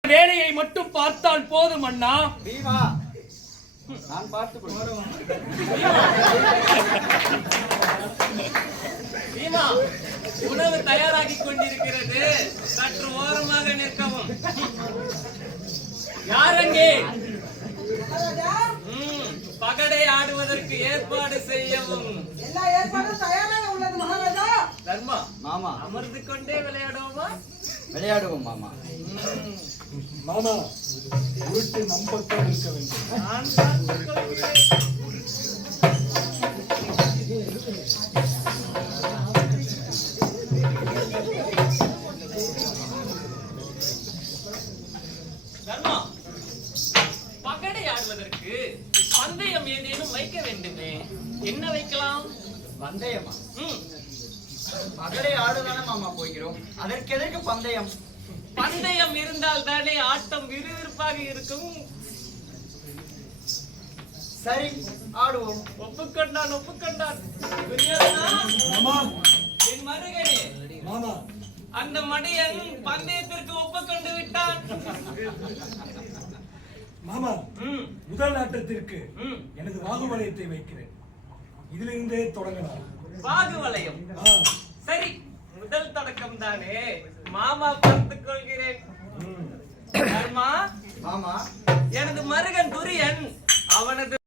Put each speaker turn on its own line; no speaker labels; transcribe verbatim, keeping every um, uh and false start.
வேலையை மட்டும் பார்த்தால் போதும் அண்ணா.
பீமா, நான் பார்த்து கொள்கிறேன்.
பீமா, உணவு தயாராகி கொண்டிருக்கிறது, சற்று ஓரமாக நிற்கவும். யாரங்கே? பகடை ஆடுவதற்கு ஏற்பாடு செய்யவும்.
எல்லா ஏற்பாடும் தயாராக உள்ளது மகாராஜா.
தர்மா
மாமா,
அமர்ந்து கொண்டே விளையாடுவோமா?
விளையாடுவோம் மாமா.
மாமா, உருட்டு நம்பக்கம் இருக்க வேண்டும்.
நான் பார்த்துக் கொள்கிறேன். தர்மா, பகடை ஆடுவதற்கு பந்தயம் ஏதேனும் வைக்க வேண்டுமே, என்ன வைக்கலாம்?
பந்தயமா?
ம்,
பகடை ஆடுதானே மாமா போகிறோம், அதற்கு எதற்கு பந்தயம்?
பந்தயம் இருந்தால் தானே ஆட்டம் விறுவிறுப்பாக இருக்கும்.
சரி, ஆடுவோம்.
ஒப்புக்கொண்டான் ஒப்புக்கொண்டான். துரியோதனா,
மாமா,
என் மருகனே,
மாமா,
அந்த மடியன் பந்தயத்திற்கு ஒப்புக்கொண்டு விட்டான்.
மாமா,
ம்,
முதல் ஆட்டத்திற்கு
ம்.
எனது வாகுவலயத்தை வைக்கிறேன். இதிலிருந்தே தொடங்கலாம்.
வாகு வளையம்.
ஆ,
சரி, முதல் தொடக்கம் தானே, மாமா பார்த்துக் கொள்கிறேன்.
ம்.
தர்மா,
மாமா,
எனது மருகன் துரியன் அவனது